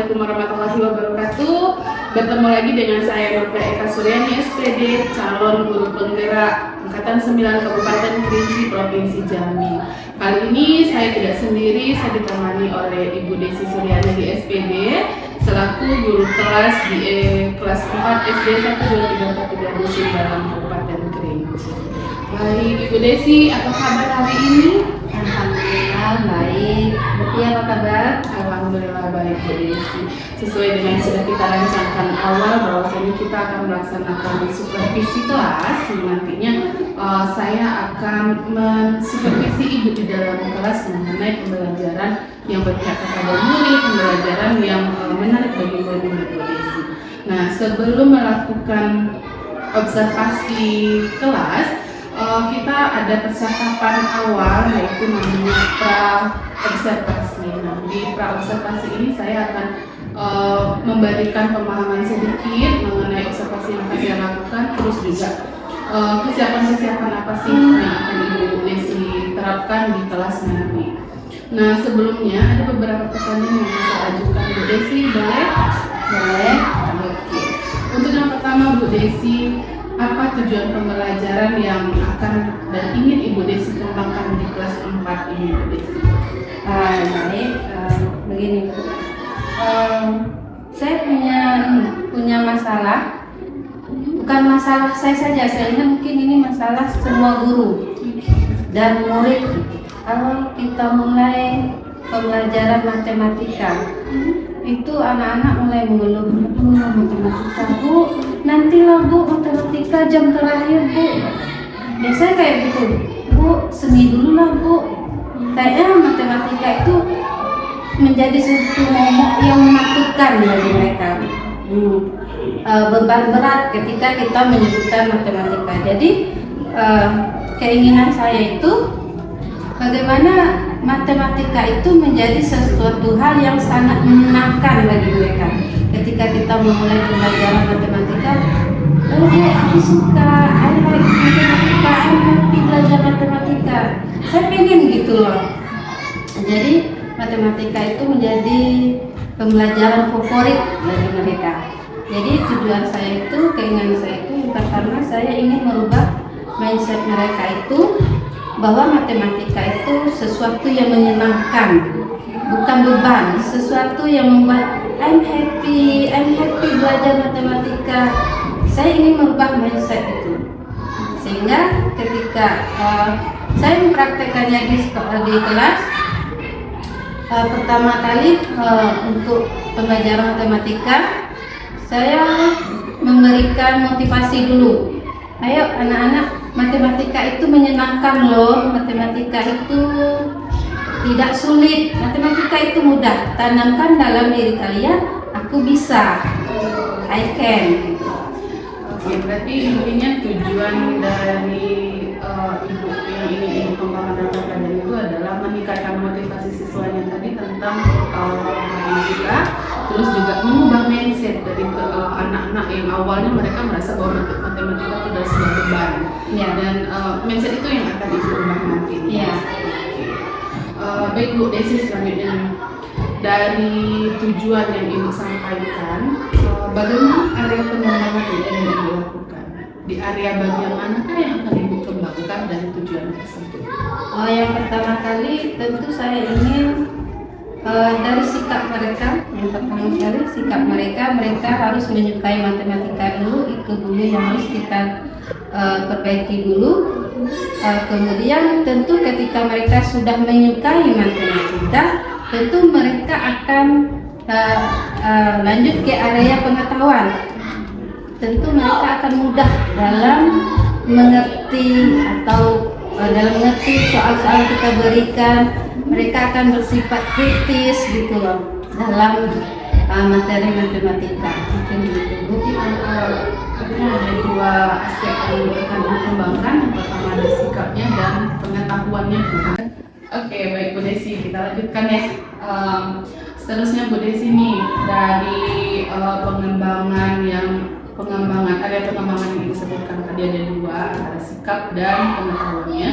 Assalamualaikum warahmatullahi wabarakatuh. Bertemu lagi dengan saya Dr. Eka Suryani SPD, calon guru penggerak Angkatan 9 Kabupaten Kerinci, Provinsi Jambi. Kali ini saya tidak sendiri, saya ditemani oleh Ibu Desi Suryani di SPD selaku guru kelas di kelas 4 SD 12343 Dusun Dalam Kabupaten Kerinci. Baik, Ibu Desi, apa kabar hari ini? Alhamdulillah baik. Bukti apa kabar? Alhamdulillah baik, Bu Desi. Sesuai dengan sudah kita rancangkan awal bahwasanya kita akan melaksanakan supervisi kelas, nantinya saya akan mensupervisi Ibu di dalam kelas mengenai pembelajaran yang berpihak kepada murid, pembelajaran yang menarik bagi murid Bu Desi. Nah, sebelum melakukan observasi kelas, kita ada percakapan awal yaitu namanya pra-observasi. Nah, di pra-observasi ini saya akan memberikan pemahaman sedikit mengenai observasi yang akan saya lakukan, terus juga kesiapan-kesiapan apa sih yang akan Ibu Desi terapkan di kelas nanti. Nah, sebelumnya ada beberapa pertanyaan yang saya ajukan Bu Desi, boleh? Boleh. Oke. Untuk yang pertama Bu Desi, apa tujuan pembelajaran yang akan dan ingin Ibu Desi kembangkan di kelas 4 ini, Bu Desi? Baik, begini Bu. Saya punya masalah. Bukan masalah saya saja, saya ingat mungkin ini masalah semua guru dan murid. Kalau kita mulai pembelajaran matematika, itu anak-anak mulai mengeluh, matematika Bu, nantilah Bu matematika jam terakhir Bu. Biasanya kayak gitu, Bu seni dulu lah Bu. Kayaknya matematika itu menjadi suatu momok yang menakutkan bagi mereka. Beban berat ketika kita menyebutkan matematika. Jadi keinginan saya itu bagaimana matematika itu menjadi sesuatu hal yang sangat menyenangkan bagi mereka. Ketika kita memulai pembelajaran matematika, oh aku suka, I like matematika, I'm happy belajar matematika. Saya pengen gitu loh. Jadi matematika itu menjadi pembelajaran favorit bagi mereka. Jadi tujuan saya itu, keinginan saya itu bukan karena saya ingin merubah mindset mereka itu bahwa matematika itu sesuatu yang menyenangkan, bukan beban, sesuatu yang membuat I'm happy belajar matematika. Saya ingin merubah mindset itu, sehingga ketika saya mempraktekannya di kelas, pertama kali untuk pembelajaran matematika, saya memberikan motivasi dulu. Ayo anak-anak, matematika itu menyenangkan loh, matematika itu tidak sulit, matematika itu mudah. Tanamkan dalam diri kalian, aku bisa, I can. Oke, berarti intinya tujuan dari Ibu yang ingin Ibu kembangkan dalam pelajaran itu adalah meningkatkan motivasi siswanya tadi tentang matematika, terus juga mengubah mindset dari anak-anak yang awalnya mereka merasa bahwa matematika itu adalah sebuah beban, Ya. dan mindset itu yang akan Ibu ubah nanti. Ya. Baik Bu Desi, selanjutnya dari tujuan yang Ibu sampaikan, bagaimana area pengembangan yang ingin Ibu lakukan? Di area bagian manakah yang akan Ibu kembangkan dari tujuan tersebut? Yang pertama kali tentu saya ingin dari sikap mereka. Yang pertama kali sikap mereka harus menyukai matematika dulu, itu dulu yang harus kita perbaiki dulu. Kemudian tentu ketika mereka sudah menyukai matematika, tentu mereka akan lanjut ke area pengetahuan. Tentu mereka akan mudah dalam mengerti atau dalam mengerti soal-soal kita berikan. Mereka akan bersifat kritis gitu loh dalam materi matematika. Mungkin gitu Bu. Ada dua aspek yang akan dikembangkan. Yang pertama ada sikapnya dan pengetahuannya juga. Oke, baik Bu Desi, kita lanjutkan ya. Seterusnya Bu Desi nih, dari area pengembangan yang disebutkan tadi ada dua, antara sikap dan pengetahuannya.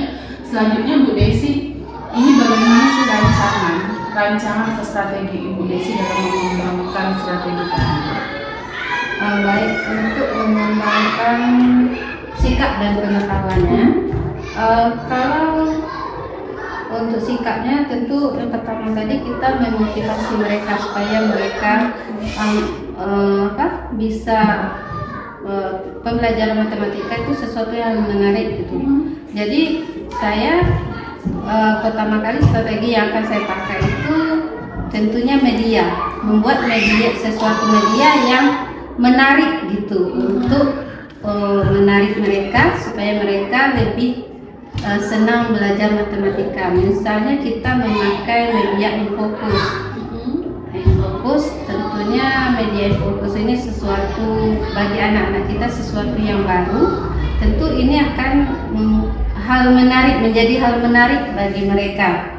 Selanjutnya Bu Desi, ini bagaimana sih rancangan rancangan atau strategi Ibu Desi dalam mengembangkan strategi tadi? Baik, untuk mengembangkan sikap dan pengetahuannya, kalau untuk sikapnya tentu yang pertama tadi kita memotivasi mereka supaya mereka bisa pembelajaran matematika itu sesuatu yang menarik gitu. Jadi saya pertama kali strategi yang akan saya pakai itu tentunya media, membuat sesuatu media yang menarik gitu untuk menarik mereka supaya mereka lebih senang belajar matematika. Misalnya kita memakai media Infokus. Infokus tentunya media Infokus ini sesuatu bagi anak-anak kita sesuatu yang baru. Tentu ini akan menjadi hal menarik bagi mereka.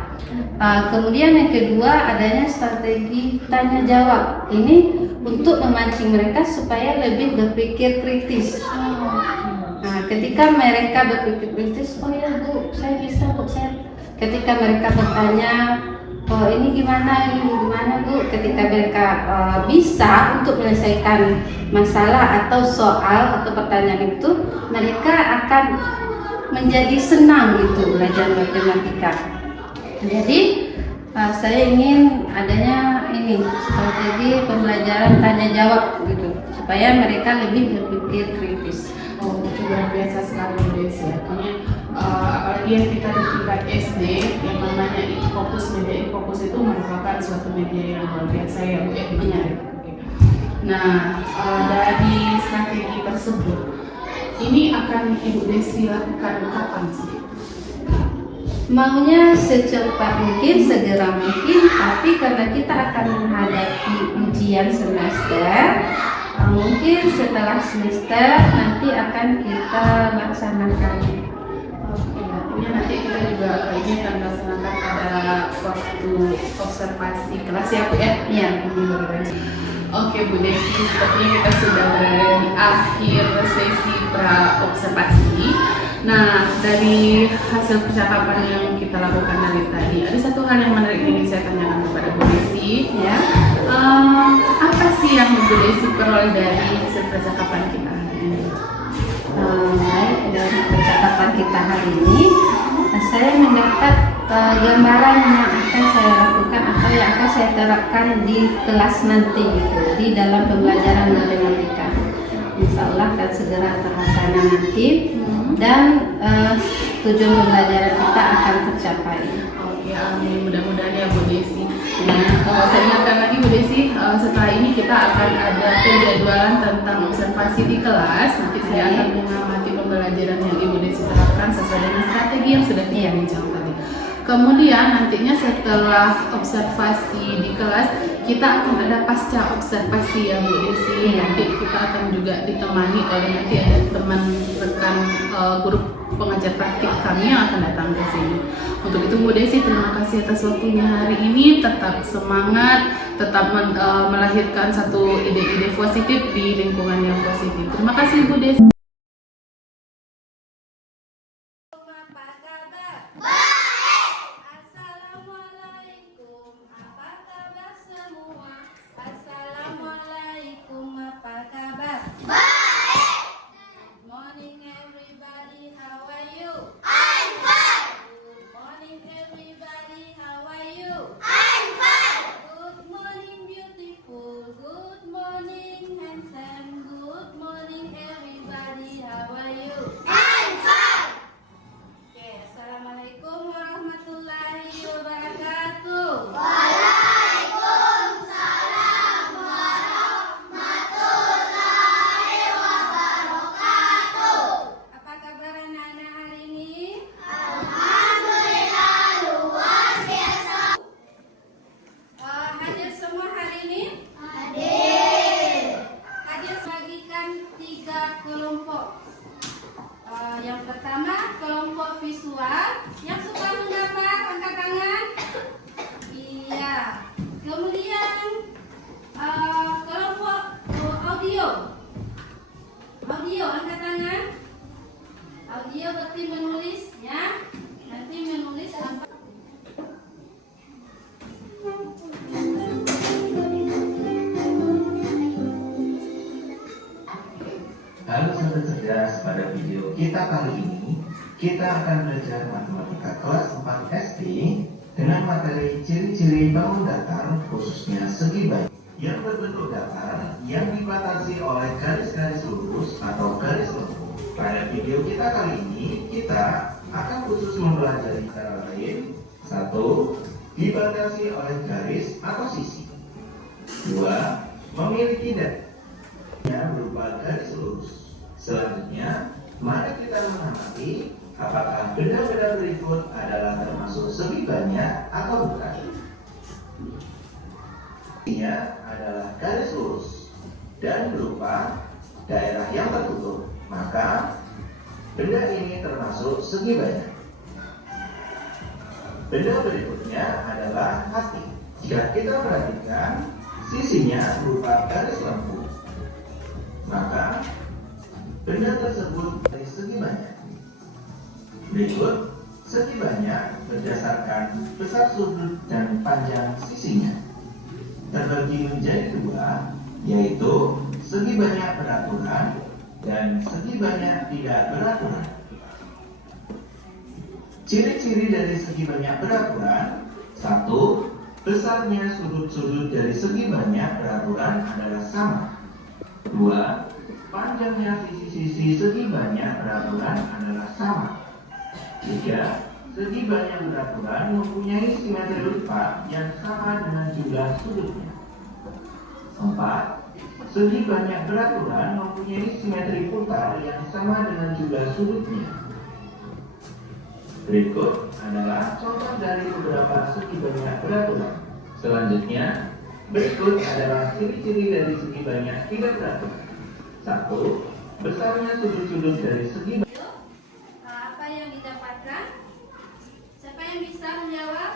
Kemudian yang kedua adanya strategi tanya jawab. Ini untuk memancing mereka supaya lebih berpikir kritis. Ketika mereka berpikir kritis, oh ya Bu, saya bisa Bu, ketika mereka bertanya, oh ini gimana Bu, ketika mereka bisa untuk menyelesaikan masalah atau soal atau pertanyaan itu, mereka akan menjadi senang gitu belajar matematika. Jadi saya ingin adanya ini strategi pembelajaran tanya jawab gitu supaya mereka lebih berpikir kritis. Oh, itu luar biasa sekali Bu Desi. Artinya apalagi yang kita di tingkat SD yang namanya Infokus, media Infokus itu merupakan suatu media yang luar biasa ya Bu ya. Nah, dari strategi tersebut ini akan Ibu Desi lakukan kapan sih? Maunya secepat mungkin, segera mungkin, tapi karena kita akan menghadapi ujian semester, mungkin setelah semester nanti akan kita laksanakan. Oke, artinya nanti kita juga ini akan melaksanakan pada waktu observasi kelas ya Bu ya? Iya. Oke Bu Desi, sepertinya kita sudah berada di akhir sesi pra-observasi. Nah, dari hasil percakapan yang kita lakukan dari tadi, ada satu hal yang menarik yang ingin saya tanyakan kepada Bu Desi. Ya. Apa sih yang Bu Desi peroleh dari hasil percakapan kita hari ini? Baik, dari percakapan kita hari ini, saya mendapat gambaran yang akan saya lakukan atau yang akan saya terapkan di kelas nanti gitu, di dalam pembelajaran matematika. Insya Allah akan segera terlaksana nanti dan tujuan pembelajaran kita akan tercapai. Oke, amin. Mudah-mudahan ya Bu Desi. Nah, saya ingatkan lagi Bu Desi, setelah ini kita akan ada penjadwalan tentang observasi di kelas. Nanti saya akan mengamati pembelajaran yang Ibu Desi terapkan sesuai dengan strategi yang sudah kita bincang tadi. Kemudian nantinya setelah observasi di kelas, kita akan ada pasca observasi ya Bu Desi. Nanti kita akan juga ditemani oleh nanti ada teman rekan grup pengajar praktik kami yang akan datang ke sini. Untuk itu Bu Desi, terima kasih atas waktunya hari ini. Tetap semangat, tetap melahirkan satu ide-ide positif di lingkungan yang positif. Terima kasih Bu Desi. Good morning, handsome. Good morning, everybody. cerdas, pada video kita kali ini kita akan belajar matematika kelas 4 SD dengan materi ciri-ciri bangun datar khususnya segi banyak yang berbentuk datar yang dibatasi oleh garis-garis lurus atau garis lengkung. Pada video kita kali ini kita akan khusus mempelajari antara lain: 1. Dibatasi oleh garis atau sisi. 2. Memiliki datar yang berupa garis lurus. Selanjutnya, mari kita mengamati apakah benda-benda berikut adalah termasuk segi banyak atau bukan. Ini adalah garis lurus dan berupa daerah yang tertutup, maka benda ini termasuk segi banyak. Benda berikutnya adalah hati. Jika kita perhatikan, sisinya berupa garis lengkung, maka benda tersebut dari segi banyak. Berikut segi banyak berdasarkan besar sudut dan panjang sisinya. Terbagi menjadi dua, yaitu segi banyak beraturan dan segi banyak tidak beraturan. Ciri-ciri dari segi banyak beraturan: 1. Besarnya sudut-sudut dari segi banyak beraturan adalah sama. 2. Panjangnya sisi-sisi segi banyak beraturan adalah sama. 3. Segi banyak beraturan mempunyai simetri lipat yang sama dengan jumlah sudutnya. 4. Segi banyak beraturan mempunyai simetri putar yang sama dengan jumlah sudutnya. Berikut adalah contoh dari beberapa segi banyak beraturan. Selanjutnya, berikut adalah ciri-ciri dari segi banyak tidak beraturan. 1. Besarnya sudut-sudut dari segi banyak. Apa yang didapatkan? Siapa yang bisa menjawab?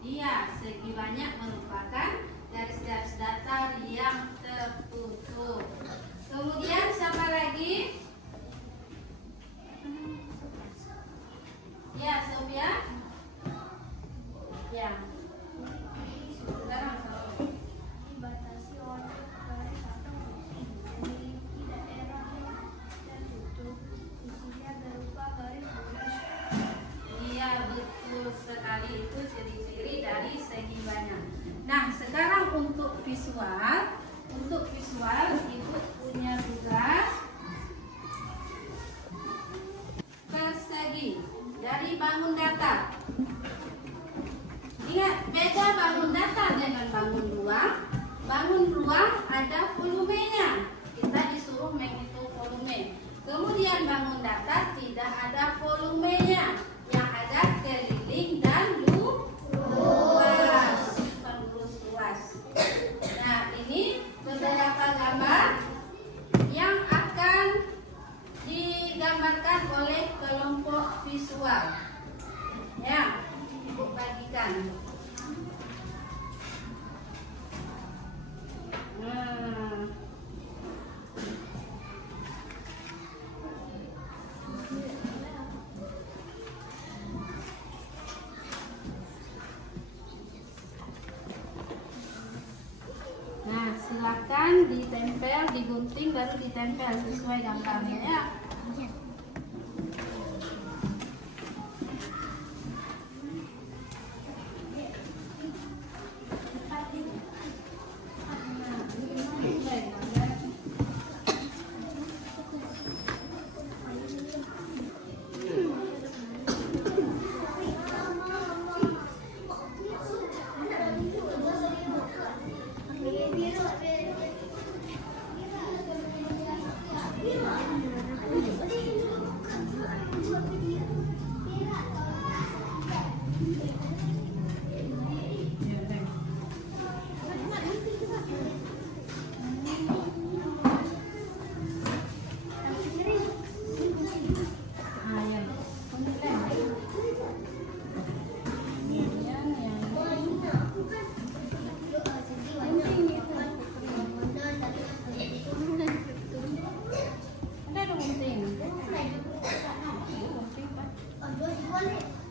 Iya, segi banyak merupakan garis-garis datar yang tertutup. Kemudian siapa lagi? Ya, Sofia. Ya. Sekarang dibatasi oleh garis atau memiliki daerah yang tertutup, sisinya berupa garis lurus. iya, betul sekali, itu ciri-ciri dari segi banyak. Nah, sekarang untuk visual, Ibu punya tugas persegi dari bangun datar. Ingat, beda bangun datar dengan bangun ruang. Bangun ruang ada volumenya. Kita disuruh menghitung volume. Kemudian bangun datar tidak ada volumenya. Yang ada keliling dan luas. Bukan luas. Nah, ini beberapa gambar yang akan digambarkan oleh kelompok visual. Ya, Ibu bagikan. Nah, silakan ditempel, digunting, baru ditempel sesuai gambarnya ya.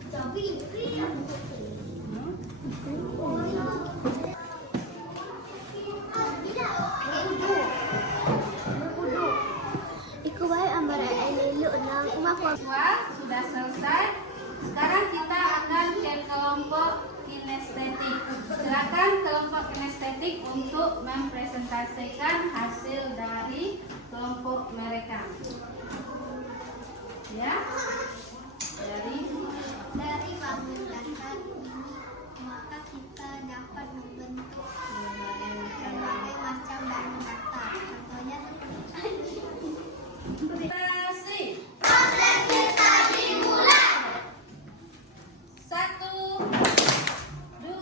Iku baik ambar elok nang rumah Sudah selesai. Sekarang kita akan ke kelompok kinestetik. Silakan kelompok kinestetik untuk mempresentasikan hasil dari kelompok mereka. Ya, dari bangun dasar ini maka kita dapat membentuk berbagai macam bangun dasar. Contohnya presentasi. proses kita dimulai. 1, 2,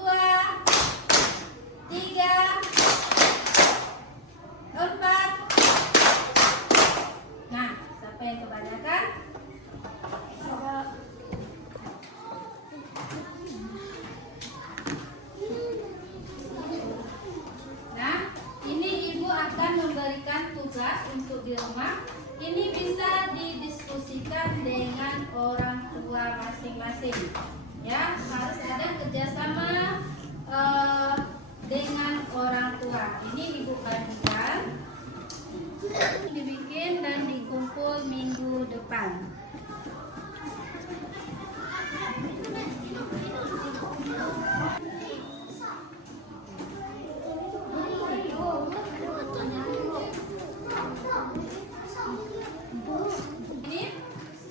3, 4. Nah, siapa yang kebanyakan? Nah, ini ibu akan memberikan tugas untuk di rumah. Ini bisa didiskusikan dengan orang tua masing-masing. Ya, harus ada kerjasama dengan orang tua. Ini ibu bagikan, dibikin dan dikumpul minggu depan. Ini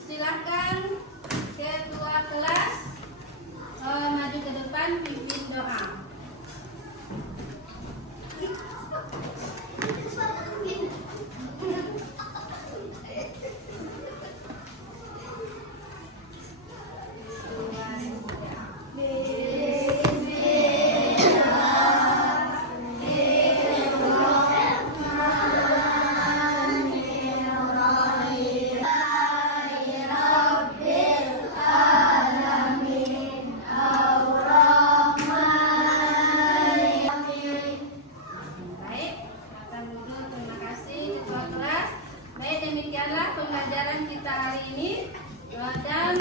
silakan ketua kelas maju ke depan pimpin doa. Baik, makan dulu. Terima kasih ketua kelas. Baik, demikianlah pembelajaran kita hari ini. Dan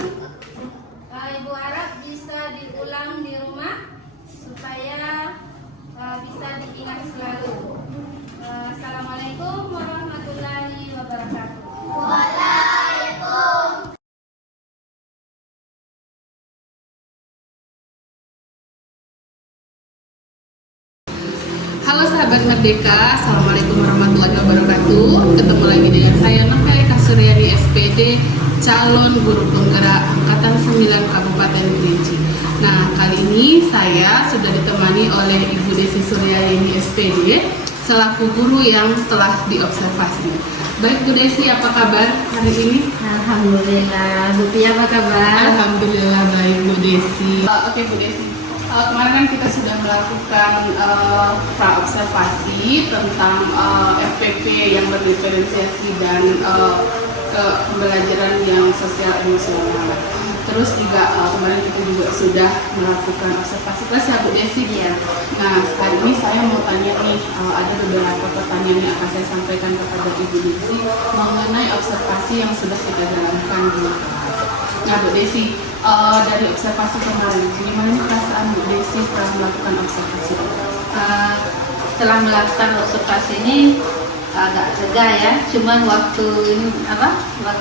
ibu harap bisa diulang di rumah supaya bisa diingat selalu. Assalamualaikum warahmatullahi wabarakatuh. Halo sahabat Merdeka, Assalamualaikum warahmatullahi wabarakatuh. Ketemu lagi dengan saya Novelika Suryani SPD, calon guru penggerak Angkatan 9 Kabupaten Kerinci. Nah, kali ini saya sudah ditemani oleh Ibu Desi Suryani SPD selaku guru yang telah diobservasi. Baik Bu Desi, apa kabar hari ini? Alhamdulillah. Bu Pia apa kabar? Alhamdulillah baik Bu Desi. Oke Bu Desi. Kemarin kan kita sudah melakukan praobservasi tentang FPP yang berdiferensiasi dan pembelajaran yang sosial emosional. Terus juga kemarin kita juga sudah melakukan observasi kelas ya Bu Desi. Iya. Nah, sekarang ini saya mau tanya nih, ada beberapa pertanyaan yang akan saya sampaikan kepada Ibu Desi mengenai observasi yang sudah kita jalankan di kelas. Nah Bu Desi, dari observasi kemarin, gimana perasaan Bu Desi setelah melakukan observasi? Setelah melakukan observasi ini agak lega ya. Cuman waktu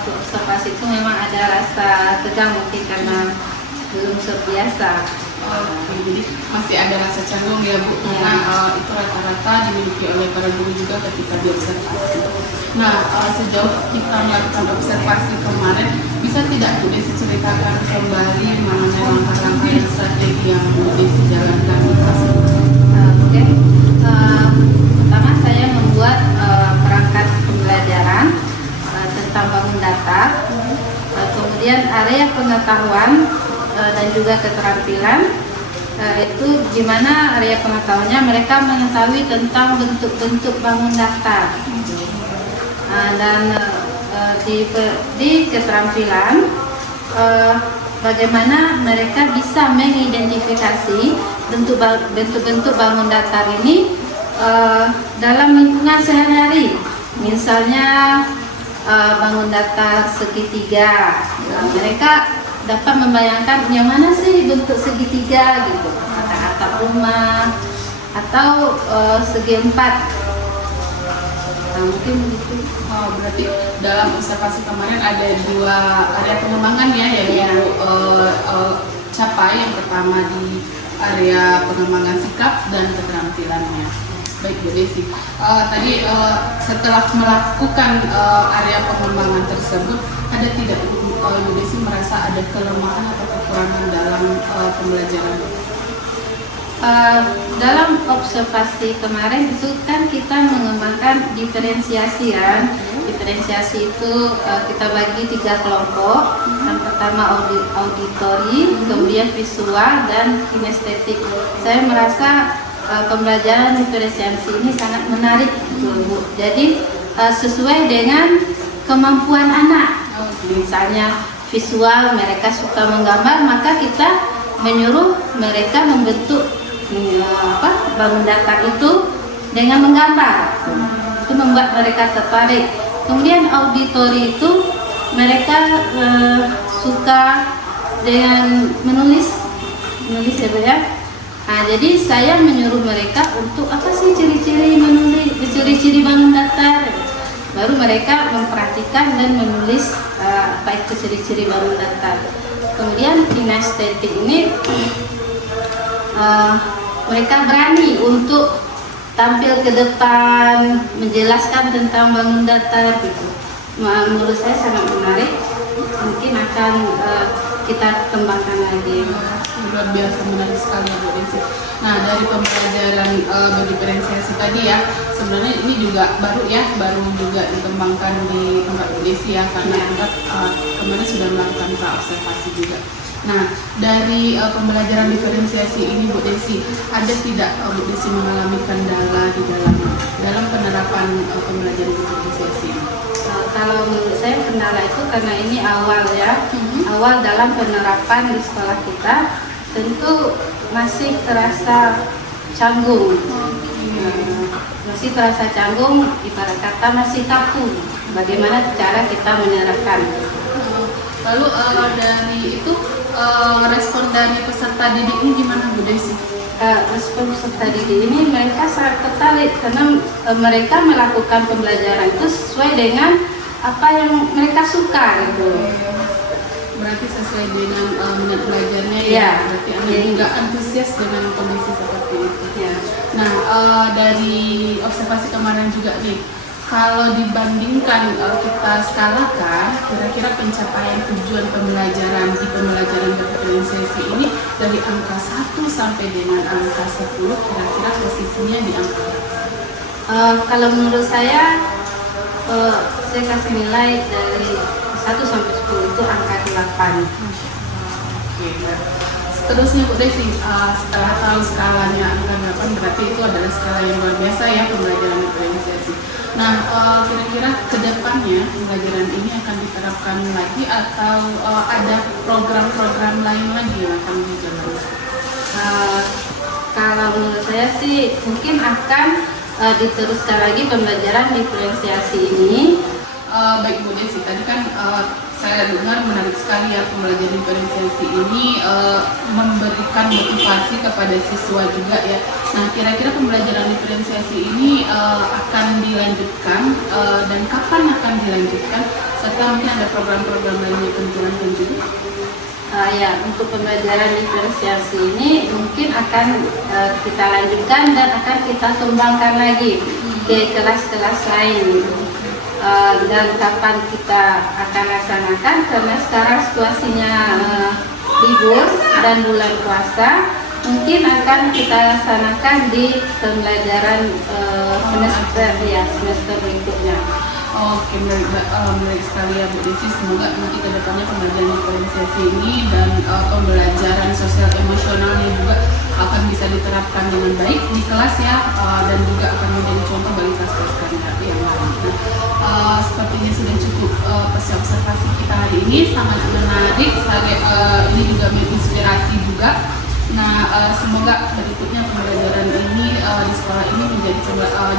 observasi itu memang ada rasa tegang mungkin karena belum terbiasa. Oke, jadi masih ada rasa canggung ya Bu, karena itu rata-rata dimiliki oleh para guru juga ketika diobservasi. Nah, sejauh kita melakukan observasi kemarin, bisa tidak Bu Desi ceritakan kembali mengenai langkah-langkah dan strategi yang Bu Desi jalankan di kelas ini? Oke. Pertama saya membuat perangkat pembelajaran tentang bangun datar, kemudian area pengetahuan dan juga keterampilan. Itu gimana area pengetahuannya, mereka mengetahui tentang bentuk-bentuk bangun datar. Dan di keterampilan bagaimana mereka bisa mengidentifikasi bentuk-bentuk bangun datar ini dalam lingkungan sehari-hari. Misalnya bangun datar segitiga, mereka dapat membayangkan yang mana sih bentuk segitiga gitu, atap rumah atau segi empat. Nah, mungkin begitu. Oh, berarti dalam observasi kemarin ada 2 area pengembangan ya yang capai. Yang pertama di area pengembangan sikap dan keterampilannya. Baik Bu Desi, tadi setelah melakukan area pengembangan tersebut, ada tidak Bu Desi merasa ada kelemahan atau kekurangan dalam pembelajaran? Dalam observasi kemarin itu kan kita mengembangkan diferensiasi kan. Diferensiasi itu kita bagi 3 kelompok. Yang pertama auditori, kemudian visual dan kinestetik. Saya merasa pembelajaran diferensiasi ini sangat menarik gitu, Bu. Jadi sesuai dengan kemampuan anak. Misalnya visual, mereka suka menggambar, maka kita menyuruh mereka membentuk bangun datar itu dengan menggambar. Itu membuat mereka tertarik. Kemudian auditori itu mereka suka dengan menulis ya Bu ya. Nah, jadi saya menyuruh mereka untuk apa sih ciri-ciri menulis, ciri-ciri bangun datar. Baru mereka memperhatikan dan menulis apa itu ciri-ciri bangun datar. Kemudian kinestetik ini mereka berani untuk tampil ke depan, menjelaskan tentang bangun datar gitu. Menurut saya sangat menarik, mungkin akan kita kembangkan lagi. Luar biasa menarik sekali Bu Desi. Nah, dari pembelajaran berdiferensiasi tadi ya, sebenarnya ini juga baru juga dikembangkan di tempat Bu Desi ya, karena tempat kemarin sudah melakukan observasi juga. Nah, dari pembelajaran diferensiasi ini Bu Desi, ada tidak Bu Desi mengalami kendala di dalam penerapan pembelajaran diferensiasi ini? Kalau menurut saya kendala itu karena ini awal ya, awal dalam penerapan di sekolah kita, tentu masih terasa canggung. Masih terasa canggung, ibarat kata masih kaku. Bagaimana cara kita menerapkan? Lalu dari itu respon dari peserta didik ini gimana Bu Desi? Respon peserta didik ini mereka sangat tertarik karena mereka melakukan pembelajaran itu sesuai dengan apa yang mereka suka gitu. Berarti sesuai dengan minat belajarnya ya. Berarti Anda juga antusias dengan kondisi seperti itu. Ya. Nah, dari observasi kemarin juga nih, kalau dibandingkan kita skalakan, kira-kira pencapaian tujuan pembelajaran di pembelajaran berdiferensiasi ini dari angka 1 sampai dengan angka 10, kira-kira posisinya di angka? Kalau menurut saya kasih nilai dari 1 sampai 10 itu angka 8. Oke, seterusnya Bu Desi, setelah tahu skalanya angka 8, berarti itu adalah skala yang luar biasa ya pembelajaran diferensiasi. Nah, kira-kira ke depannya pembelajaran ini akan diterapkan lagi atau ada program-program lain lagi yang akan dijalankan? Kalau menurut saya sih mungkin akan diteruskan lagi pembelajaran diferensiasi ini. Baik Bu Desi, tadi kan saya dengar menarik sekali ya pembelajaran diferensiasi ini memberikan motivasi kepada siswa juga ya. Nah, kira-kira pembelajaran diferensiasi ini akan dilanjutkan dan kapan akan dilanjutkan? Serta mungkin ada program-program lain yang akan dijalankan juga? Ya, untuk pembelajaran diferensiasi ini mungkin akan kita lanjutkan dan akan kita kembangkan lagi ke kelas-kelas lain. Dan kapan kita akan laksanakan, karena sekarang situasinya libur dan bulan puasa, mungkin akan kita laksanakan di pembelajaran semester berikutnya. Oke, menarik sekali ya Bu Desi. Semoga nanti ke depannya pembelajaran diferensiasi ini dan pembelajaran sosial emosionalnya juga akan bisa diterapkan dengan baik di kelas ya, dan juga akan menjadi contoh bagi kelas-kelas kandidati yang lain. Nah, sepertinya sudah cukup observasi kita hari ini, sangat menarik. Ini juga menginspirasi juga. Semoga berikutnya pembelajaran ini di sekolah ini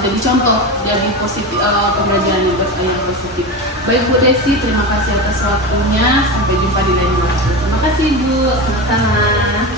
jadi contoh, jadi positif, pembelajaran yang positif. Baik Bu Desi, terima kasih atas waktunya. Sampai jumpa di lain waktu. Terima kasih Bu. Sama.